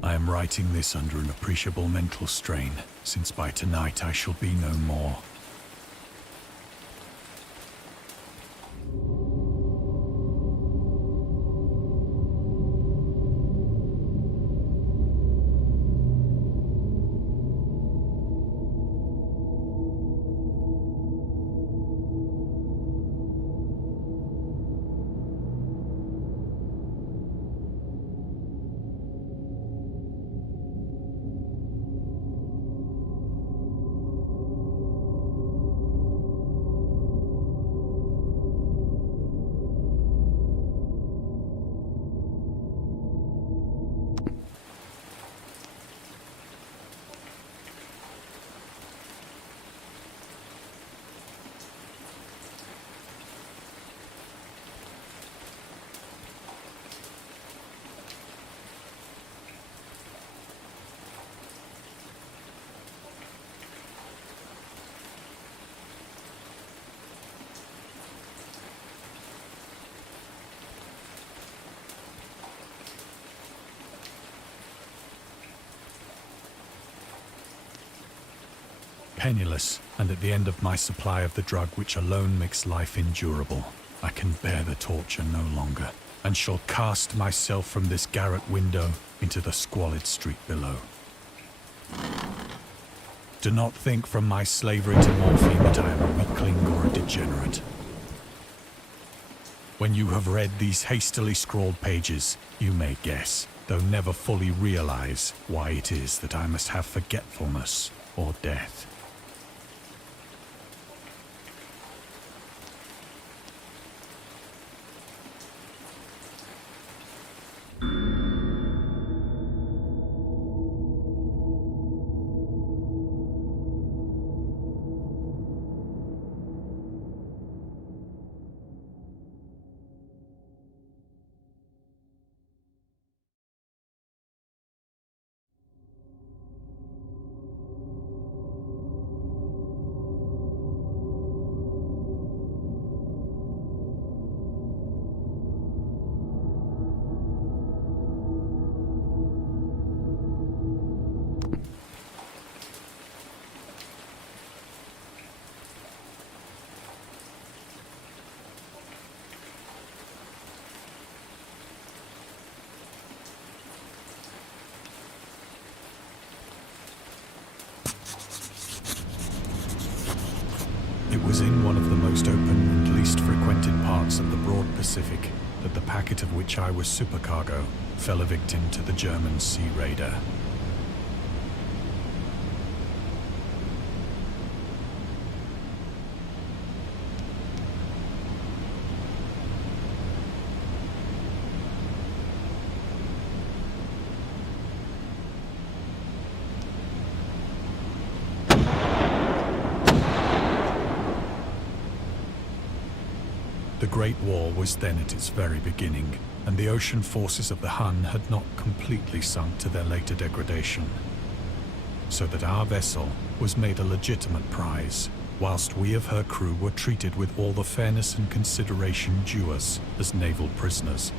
I am writing this under an appreciable mental strain, since by tonight I shall be no more. Penniless, and at the end of my supply of the drug which alone makes life endurable, I can bear the torture no longer, and shall cast myself from this garret window into the squalid street below. Do not think from my slavery to morphine that I am a weakling or a degenerate. When you have read these hastily scrawled pages, you may guess, though never fully realize, why it is that I must have forgetfulness or death. It was in one of the most open and least frequented parts of the broad Pacific that the packet of which I was supercargo fell a victim to the German sea raider. The Great War was then at its very beginning, and the ocean forces of the Hun had not completely sunk to their later degradation. So that our vessel was made a legitimate prize, whilst we of her crew were treated with all the fairness and consideration due us as naval prisoners.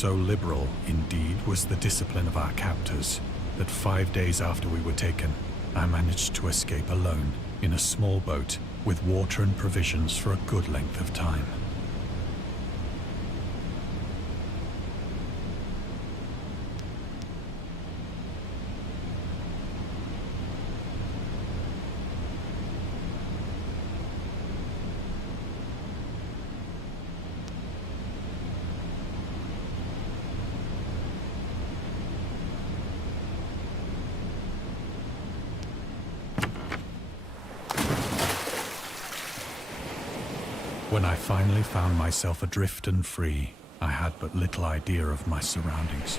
So liberal, indeed, was the discipline of our captors that 5 days after we were taken, I managed to escape alone in a small boat with water and provisions for a good length of time. When I finally found myself adrift and free, I had but little idea of my surroundings.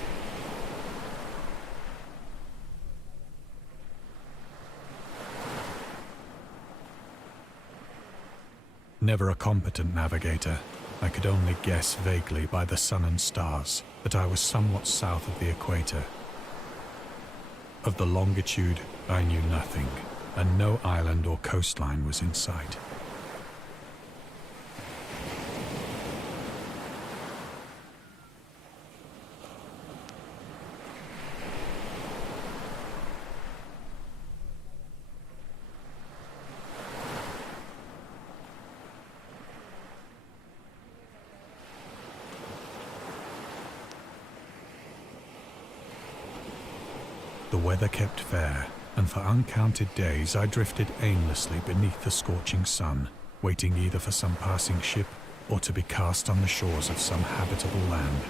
Never a competent navigator, I could only guess vaguely by the sun and stars that I was somewhat south of the equator. Of the longitude, I knew nothing, and no island or coastline was in sight. The weather kept fair, and for uncounted days I drifted aimlessly beneath the scorching sun, waiting either for some passing ship or to be cast on the shores of some habitable land.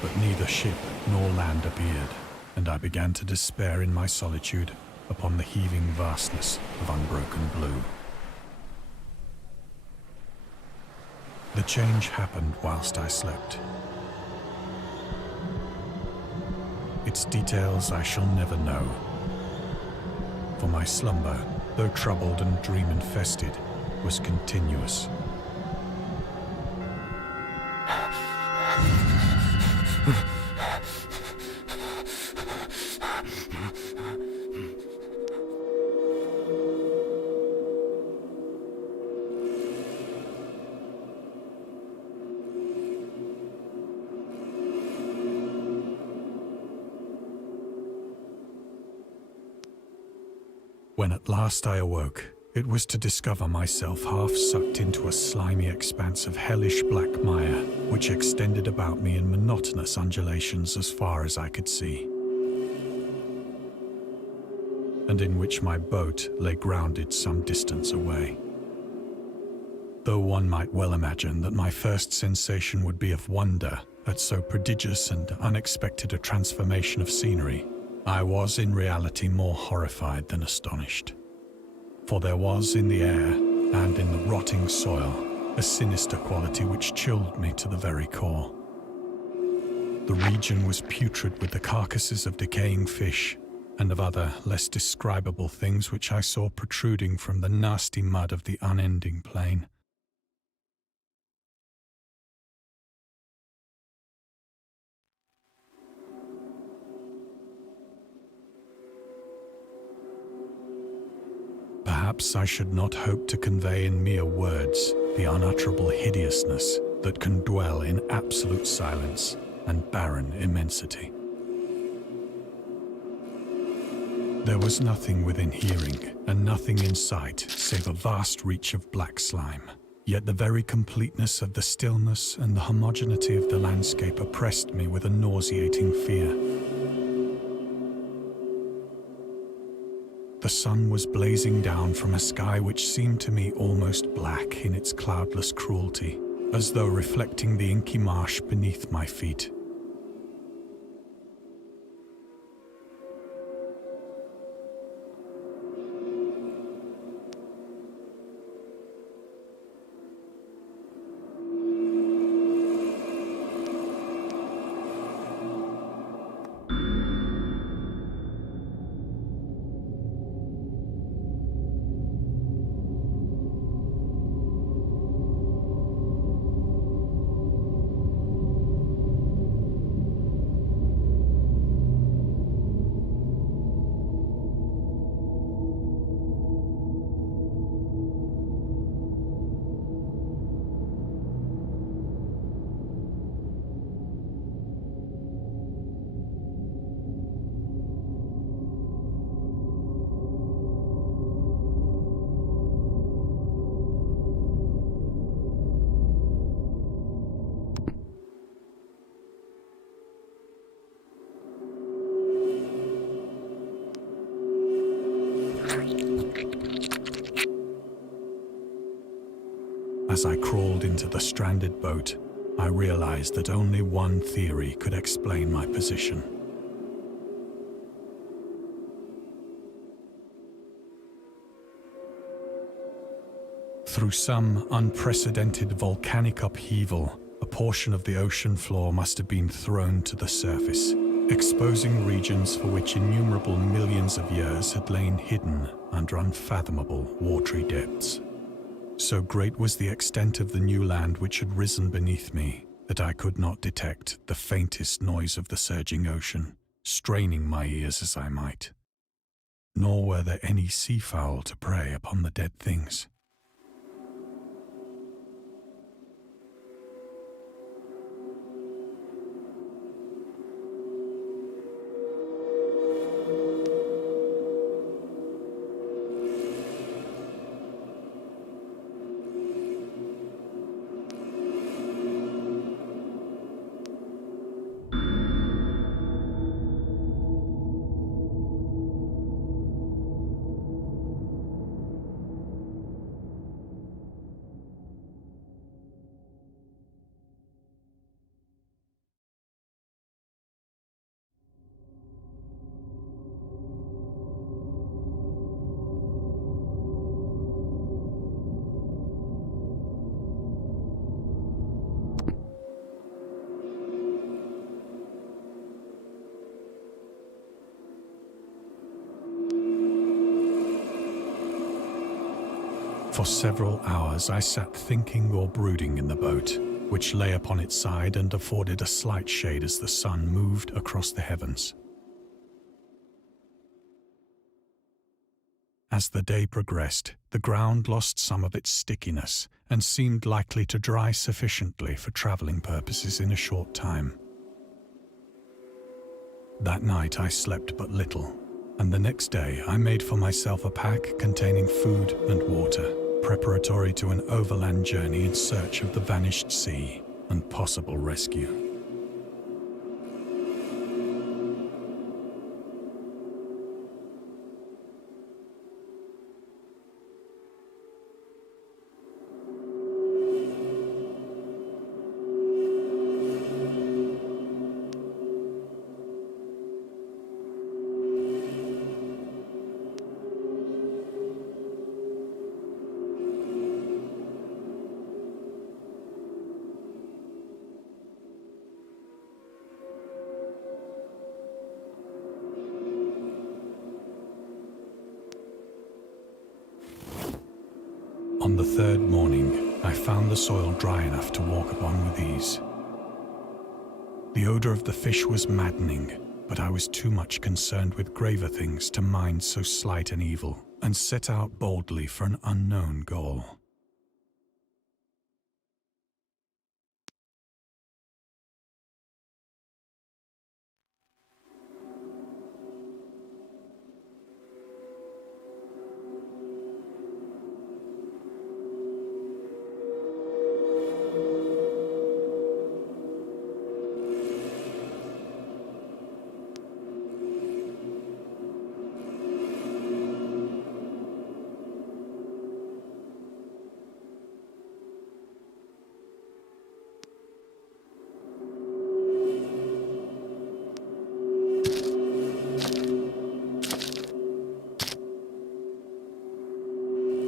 But neither ship nor land appeared, and I began to despair in my solitude upon the heaving vastness of unbroken blue. The change happened whilst I slept. Its details I shall never know, for my slumber, though troubled and dream-infested, was continuous. When at last I awoke, it was to discover myself half sucked into a slimy expanse of hellish black mire, which extended about me in monotonous undulations as far as I could see, and in which my boat lay grounded some distance away. Though one might well imagine that my first sensation would be of wonder at so prodigious and unexpected a transformation of scenery, I was in reality more horrified than astonished. For there was in the air and in the rotting soil a sinister quality which chilled me to the very core. The region was putrid with the carcasses of decaying fish and of other less describable things which I saw protruding from the nasty mud of the unending plain. Perhaps I should not hope to convey in mere words the unutterable hideousness that can dwell in absolute silence and barren immensity. There was nothing within hearing and nothing in sight save a vast reach of black slime. Yet the very completeness of the stillness and the homogeneity of the landscape oppressed me with a nauseating fear. The sun was blazing down from a sky which seemed to me almost black in its cloudless cruelty, as though reflecting the inky marsh beneath my feet. As I crawled into the stranded boat, I realized that only one theory could explain my position. Through some unprecedented volcanic upheaval, a portion of the ocean floor must have been thrown to the surface, exposing regions for which innumerable millions of years had lain hidden under unfathomable watery depths. So great was the extent of the new land which had risen beneath me that I could not detect the faintest noise of the surging ocean, straining my ears as I might. Nor were there any seafowl to prey upon the dead things. For several hours I sat thinking or brooding in the boat, which lay upon its side and afforded a slight shade as the sun moved across the heavens. As the day progressed, the ground lost some of its stickiness and seemed likely to dry sufficiently for traveling purposes in a short time. That night I slept but little, and the next day I made for myself a pack containing food and water, preparatory to an overland journey in search of the vanished sea and possible rescue. On the third morning, I found the soil dry enough to walk upon with ease. The odor of the fish was maddening, but I was too much concerned with graver things to mind so slight an evil, and set out boldly for an unknown goal.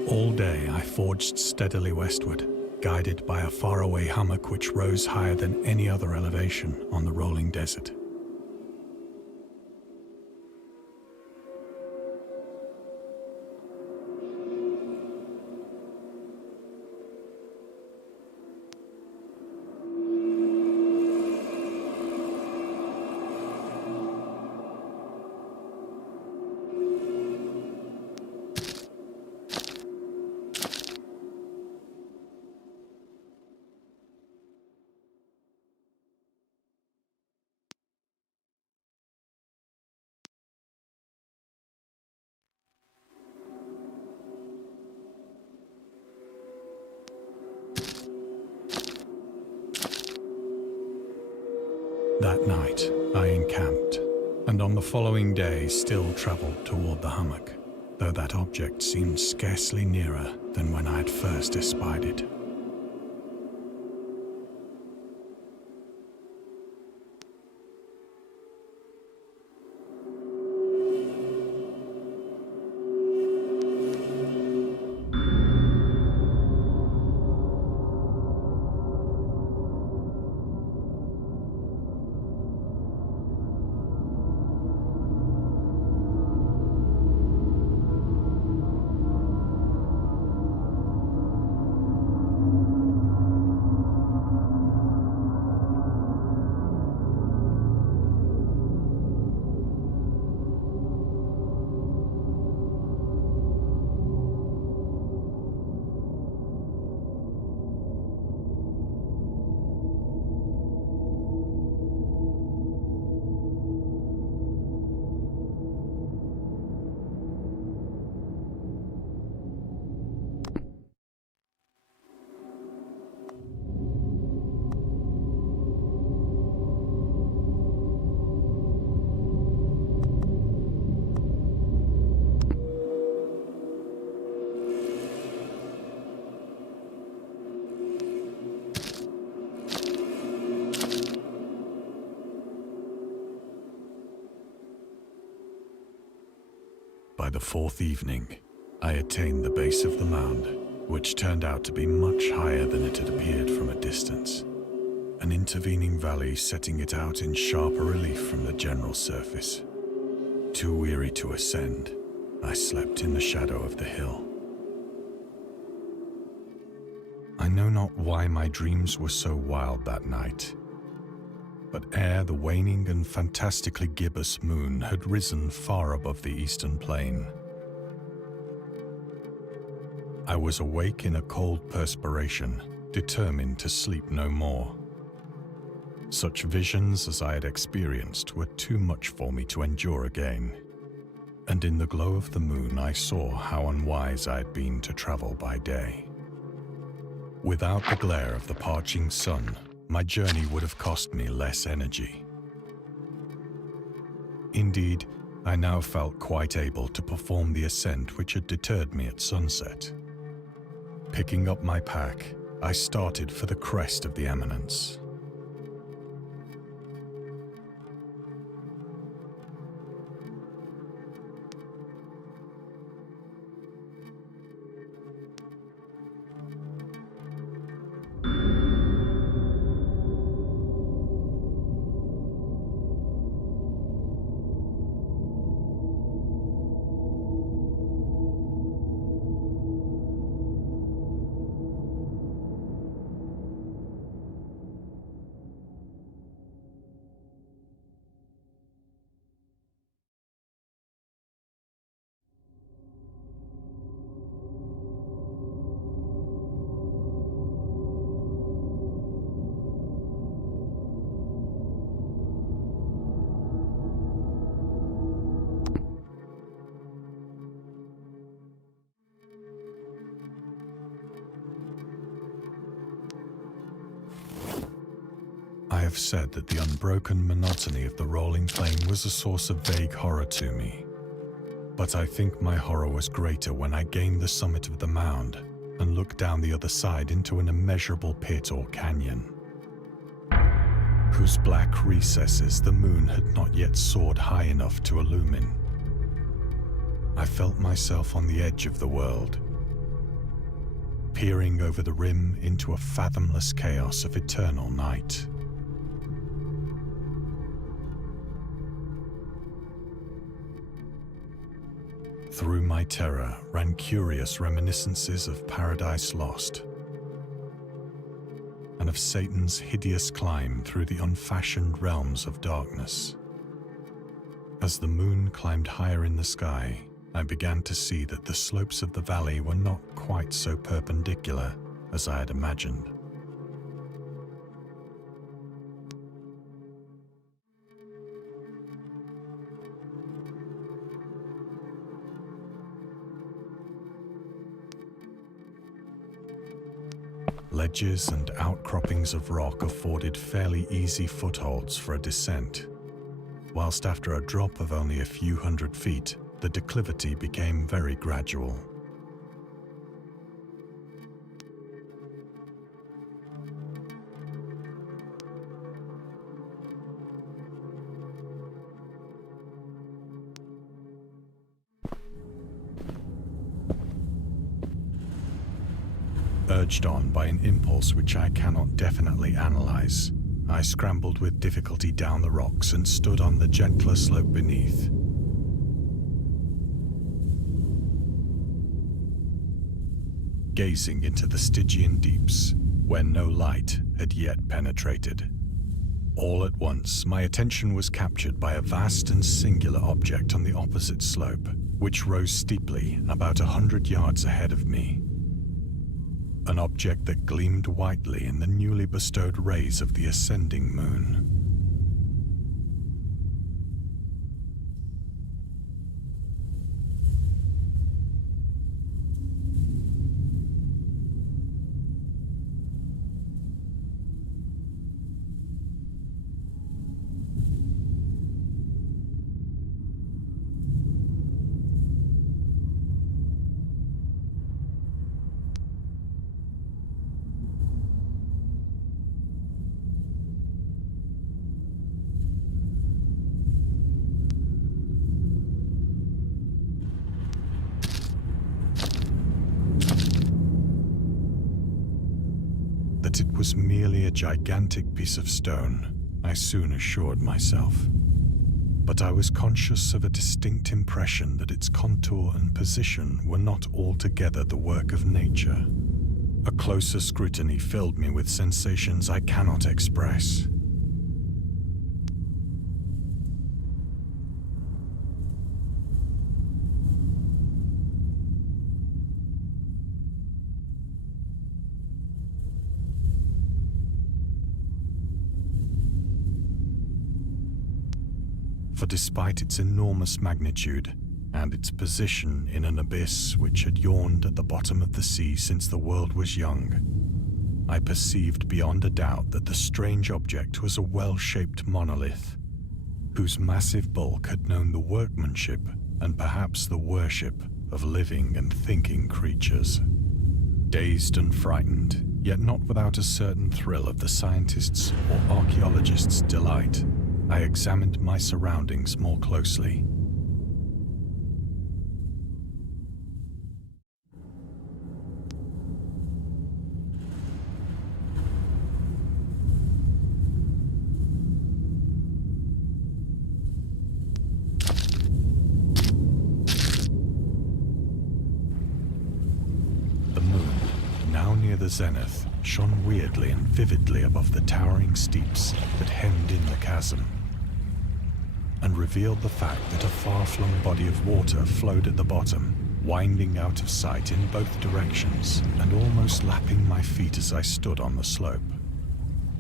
All day I forged steadily westward, guided by a faraway hummock which rose higher than any other elevation on the rolling desert. That night, I encamped, and on the following day still travelled toward the hummock, though that object seemed scarcely nearer than when I had first espied it. by the fourth evening, I attained the base of the mound, which turned out to be much higher than it had appeared from a distance, an intervening valley setting it out in sharper relief from the general surface. Too weary to ascend, I slept in the shadow of the hill. I know not why my dreams were so wild that night, but ere the waning and fantastically gibbous moon had risen far above the eastern plain, I was awake in a cold perspiration, determined to sleep no more. Such visions as I had experienced were too much for me to endure again, and in the glow of the moon I saw how unwise I had been to travel by day. Without the glare of the parching sun, my journey would have cost me less energy. Indeed, I now felt quite able to perform the ascent which had deterred me at sunset. Picking up my pack, I started for the crest of the eminence. I have said that the unbroken monotony of the rolling plain was a source of vague horror to me, but I think my horror was greater when I gained the summit of the mound and looked down the other side into an immeasurable pit or canyon, whose black recesses the moon had not yet soared high enough to illumine. I felt myself on the edge of the world, peering over the rim into a fathomless chaos of eternal night. Through my terror ran curious reminiscences of Paradise Lost, and of Satan's hideous climb through the unfashioned realms of darkness. As the moon climbed higher in the sky, I began to see that the slopes of the valley were not quite so perpendicular as I had imagined. Ledges and outcroppings of rock afforded fairly easy footholds for a descent, whilst after a drop of only a few hundred feet, the declivity became very gradual. Urged on by an impulse which I cannot definitely analyze, I scrambled with difficulty down the rocks and stood on the gentler slope beneath. Gazing into the Stygian deeps, where no light had yet penetrated. All at once, my attention was captured by a vast and singular object on the opposite slope, which rose steeply about 100 yards ahead of me. An object that gleamed whitely in the newly bestowed rays of the ascending moon. That it was merely a gigantic piece of stone, I soon assured myself. But I was conscious of a distinct impression that its contour and position were not altogether the work of nature. A closer scrutiny filled me with sensations I cannot express. For despite its enormous magnitude, and its position in an abyss which had yawned at the bottom of the sea since the world was young, I perceived beyond a doubt that the strange object was a well-shaped monolith, whose massive bulk had known the workmanship and perhaps the worship of living and thinking creatures. Dazed and frightened, yet not without a certain thrill of the scientist's or archaeologist's delight, I examined my surroundings more closely. The moon, now near the zenith, shone weirdly and vividly above the towering steeps that hemmed in the chasm, and revealed the fact that a far-flung body of water flowed at the bottom, winding out of sight in both directions and almost lapping my feet as I stood on the slope.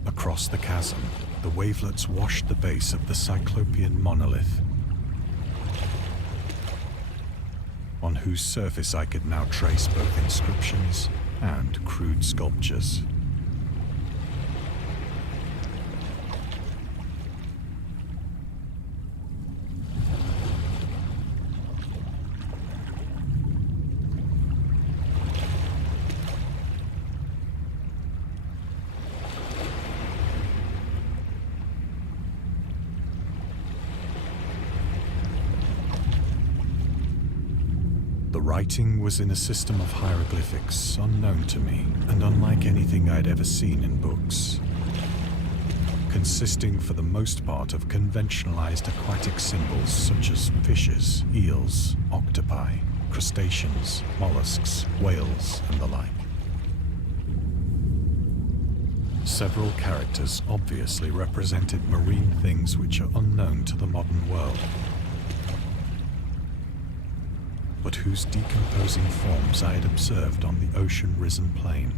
Across the chasm, the wavelets washed the base of the Cyclopean monolith, on whose surface I could now trace both inscriptions and crude sculptures. The writing was in a system of hieroglyphics unknown to me and unlike anything I'd ever seen in books, consisting for the most part of conventionalized aquatic symbols such as fishes, eels, octopi, crustaceans, mollusks, whales, and the like. Several characters obviously represented marine things which are unknown to the modern world, but whose decomposing forms I had observed on the ocean-risen plain.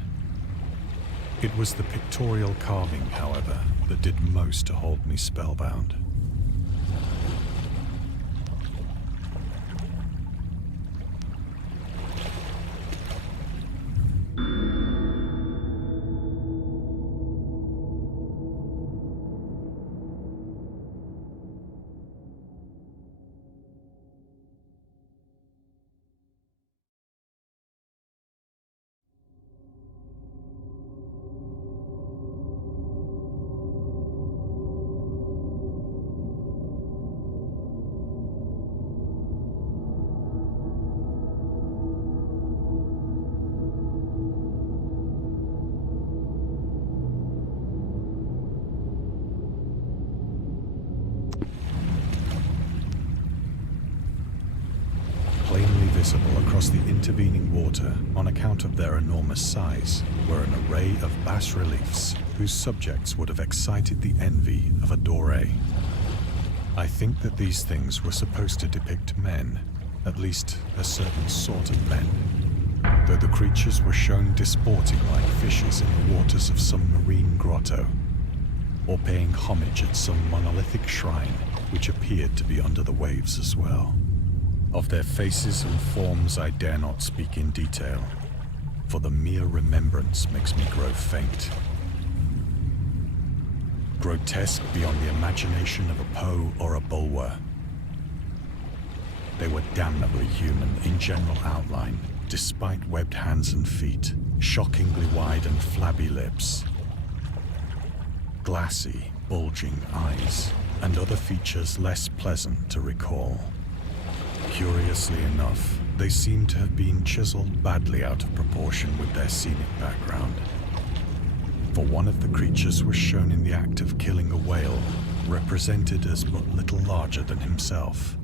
It was the pictorial carving, however, that did most to hold me spellbound. Visible across the intervening water, on account of their enormous size, were an array of bas-reliefs whose subjects would have excited the envy of a doré. I think that these things were supposed to depict men, at least a certain sort of men, though the creatures were shown disporting like fishes in the waters of some marine grotto, or paying homage at some monolithic shrine which appeared to be under the waves as well. Of their faces and forms I dare not speak in detail, for the mere remembrance makes me grow faint. Grotesque beyond the imagination of a Poe or a Bulwer, they were damnably human in general outline, despite webbed hands and feet, shockingly wide and flabby lips, glassy, bulging eyes, and other features less pleasant to recall. Curiously enough, they seem to have been chiseled badly out of proportion with their scenic background. for one of the creatures was shown in the act of killing a whale, represented as but little larger than himself.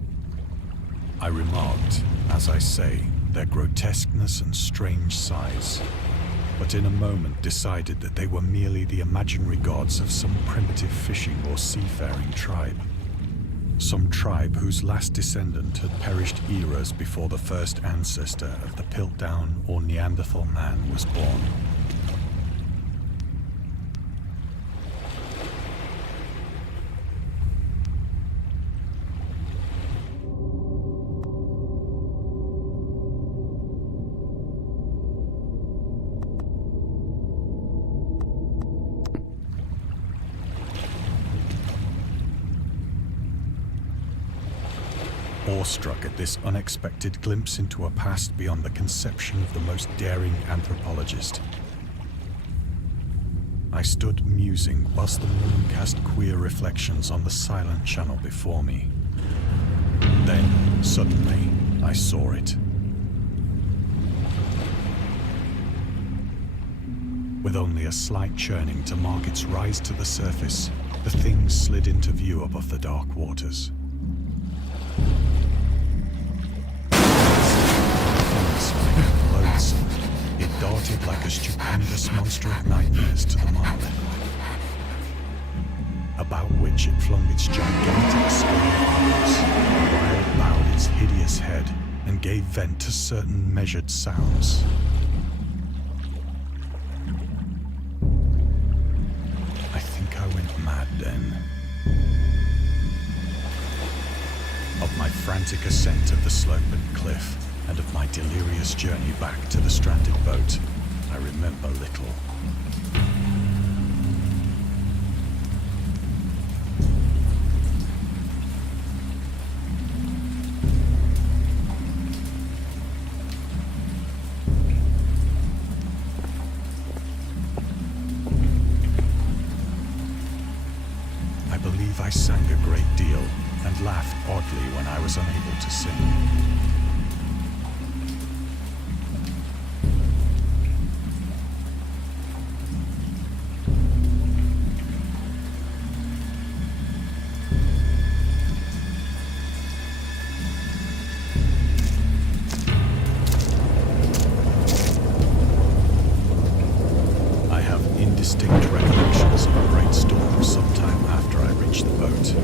I remarked, as I say, their grotesqueness and strange size, but in a moment decided that they were merely the imaginary gods of some primitive fishing or seafaring tribe. Some tribe whose last descendant had perished eras before the first ancestor of the Piltdown or Neanderthal man was born. Awestruck at this unexpected glimpse into a past beyond the conception of the most daring anthropologist, I stood musing whilst the moon cast queer reflections on the silent channel before me. Then, suddenly, I saw it. With only a slight churning to mark its rise to the surface, the thing slid into view above the dark waters. It darted like a stupendous monster of nightmares to the mark, about which it flung its gigantic scaly arms, while it bowed its hideous head and gave vent to certain measured sounds. I think I went mad then. Of my frantic ascent of the slope and cliff, and of my delirious journey back to the stranded boat, I remember little. I believe I sang a great deal and laughed oddly when I was unable to sing. Indistinct recollections of a great storm sometime after I reached the boat.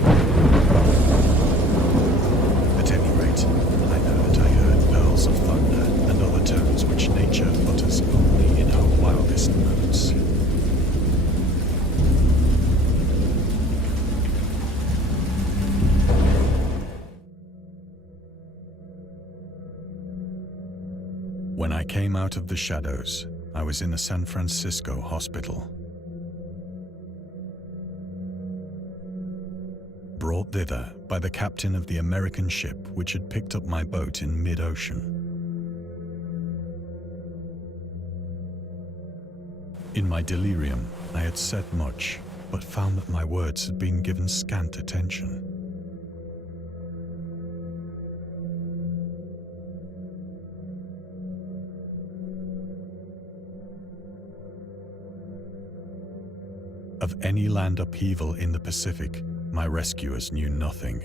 At any rate, I know that I heard pearls of thunder and other tones which nature utters only in her wildest moods. When I came out of the shadows, I was in a San Francisco hospital. Brought thither by the captain of the American ship which had picked up my boat in mid-ocean. In my delirium, I had said much, but found that my words had been given scant attention. Of any land upheaval in the Pacific, my rescuers knew nothing.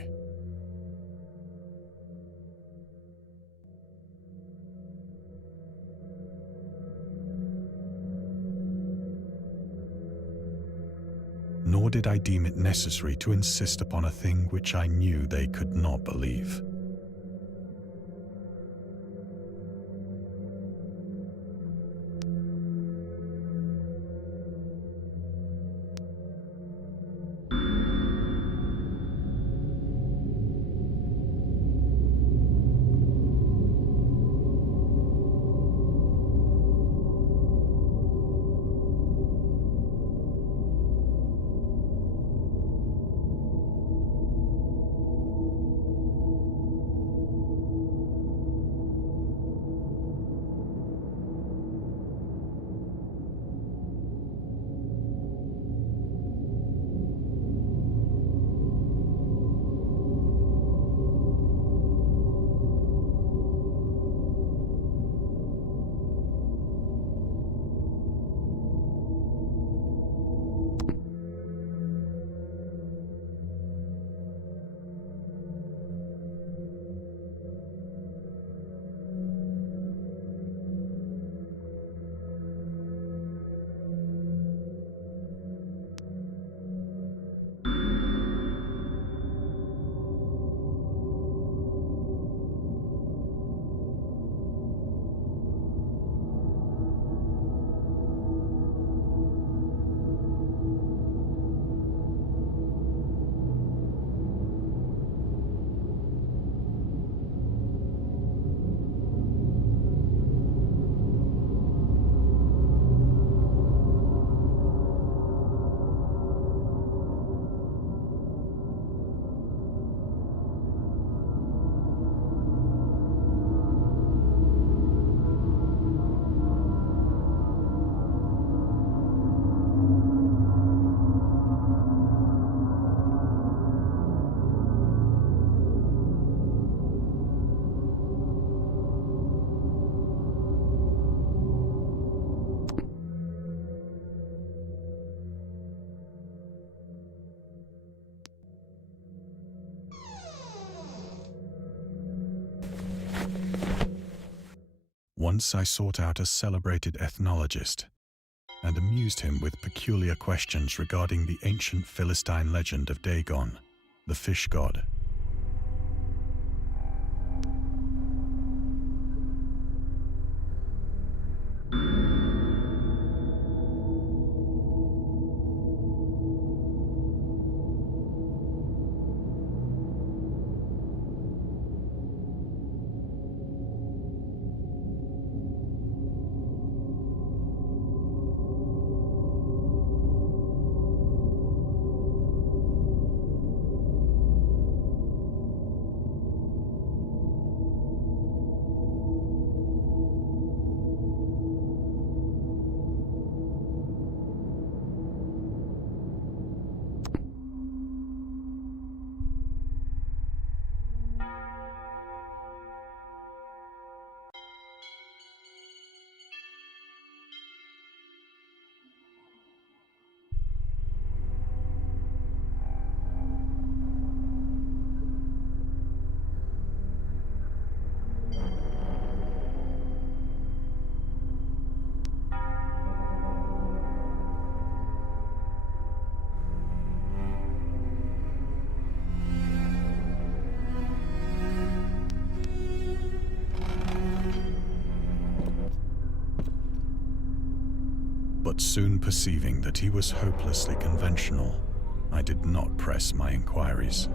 Nor did I deem it necessary to insist upon a thing which I knew they could not believe. Once I sought out a celebrated ethnologist and amused him with peculiar questions regarding the ancient Philistine legend of Dagon, the fish god. But soon perceiving that he was hopelessly conventional, I did not press my inquiries.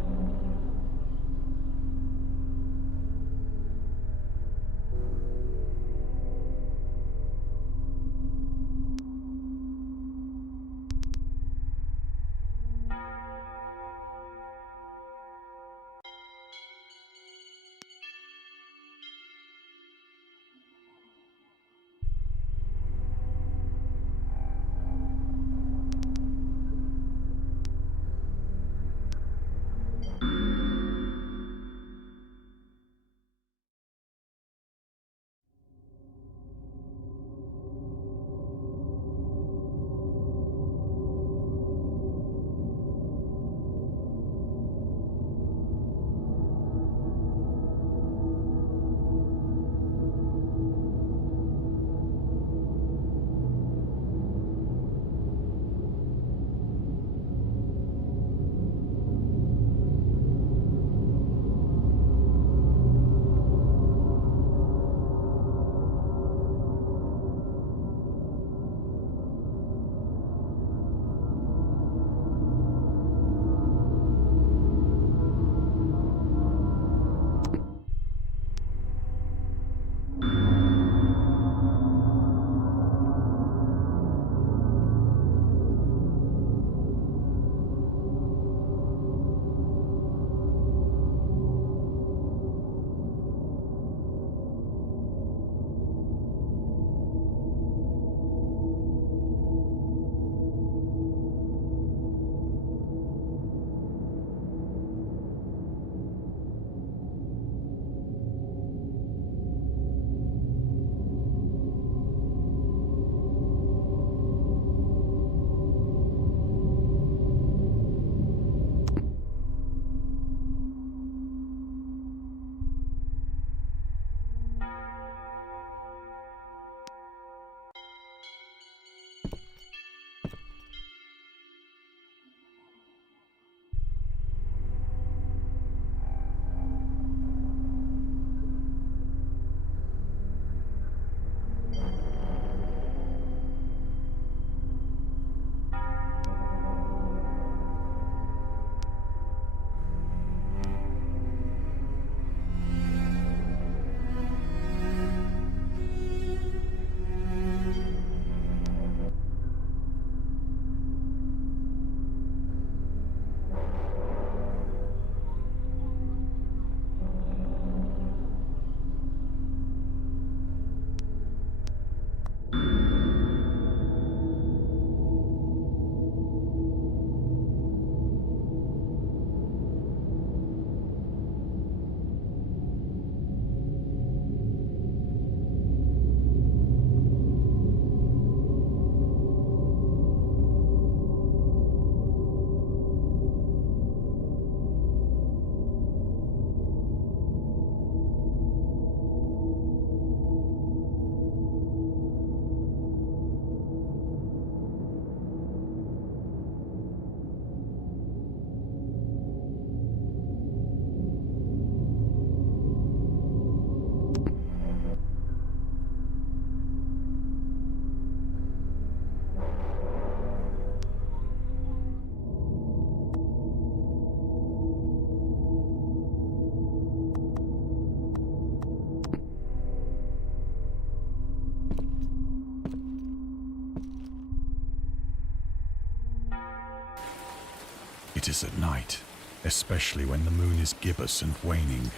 It is at night, especially when the moon is gibbous and waning,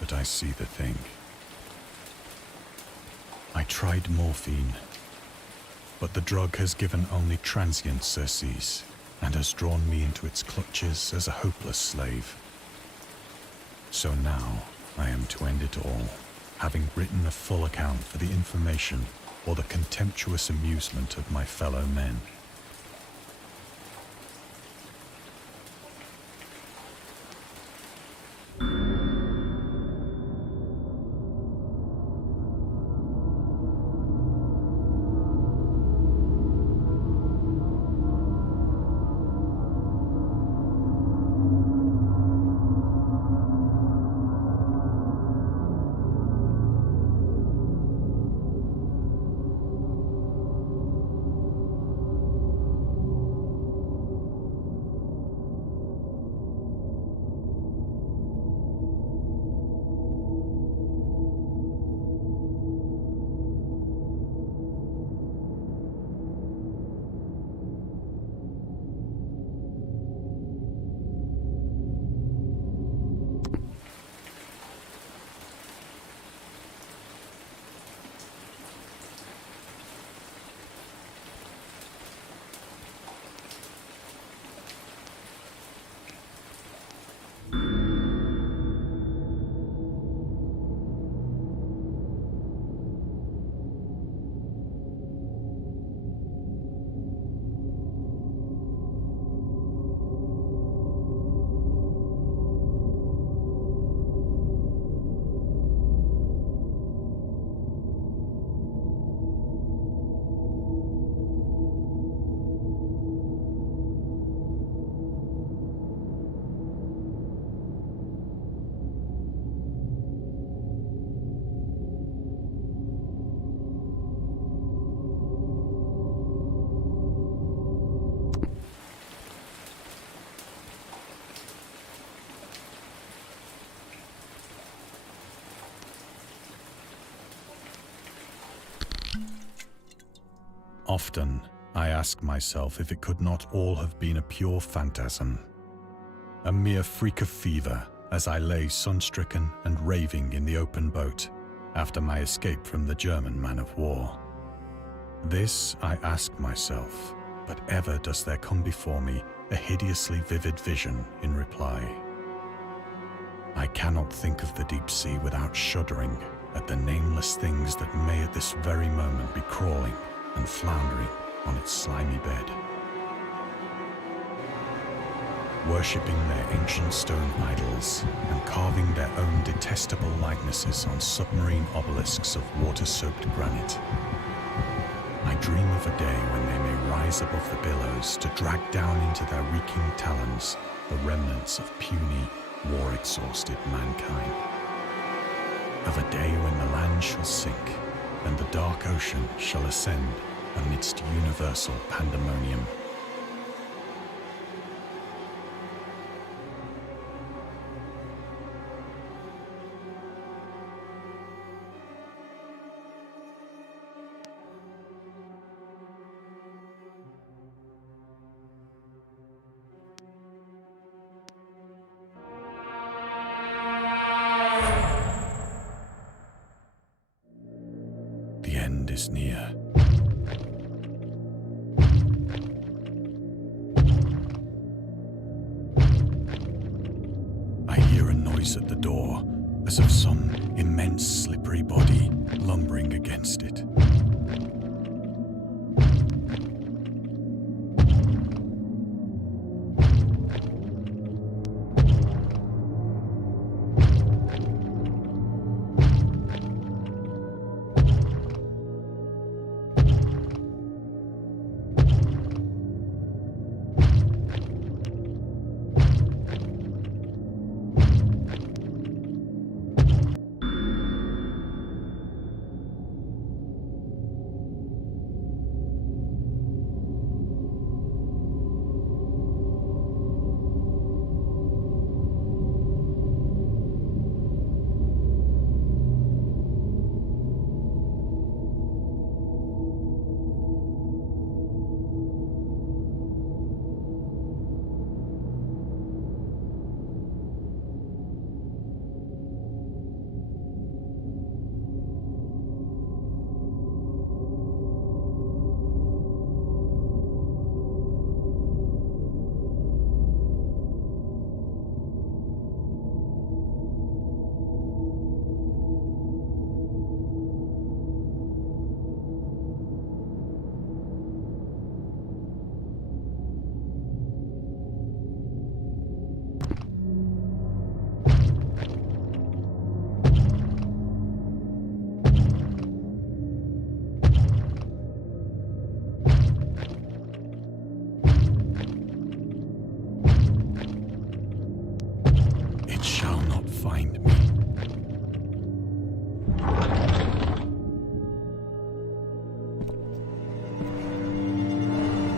that I see the thing. I tried morphine, but the drug has given only transient surcease and has drawn me into its clutches as a hopeless slave. So now I am to end it all, having written a full account for the information or the contemptuous amusement of my fellow men. Often, I ask myself if it could not all have been a pure phantasm, a mere freak of fever as I lay sun-stricken and raving in the open boat after my escape from the German man-of-war. This I ask myself, but ever does there come before me a hideously vivid vision in reply. I cannot think of the deep sea without shuddering at the nameless things that may at this very moment be crawling and floundering on its slimy bed, worshipping their ancient stone idols and carving their own detestable likenesses on submarine obelisks of water-soaked granite. I dream of a day when they may rise above the billows to drag down into their reeking talons the remnants of puny, war-exhausted mankind. Of a day when the land shall sink and the dark ocean shall ascend amidst universal pandemonium. The end is near. I hear a noise at the door, as of some immense slippery body lumbering against it.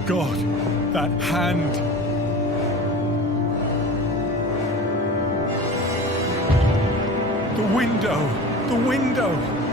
God, that hand! The window! The window!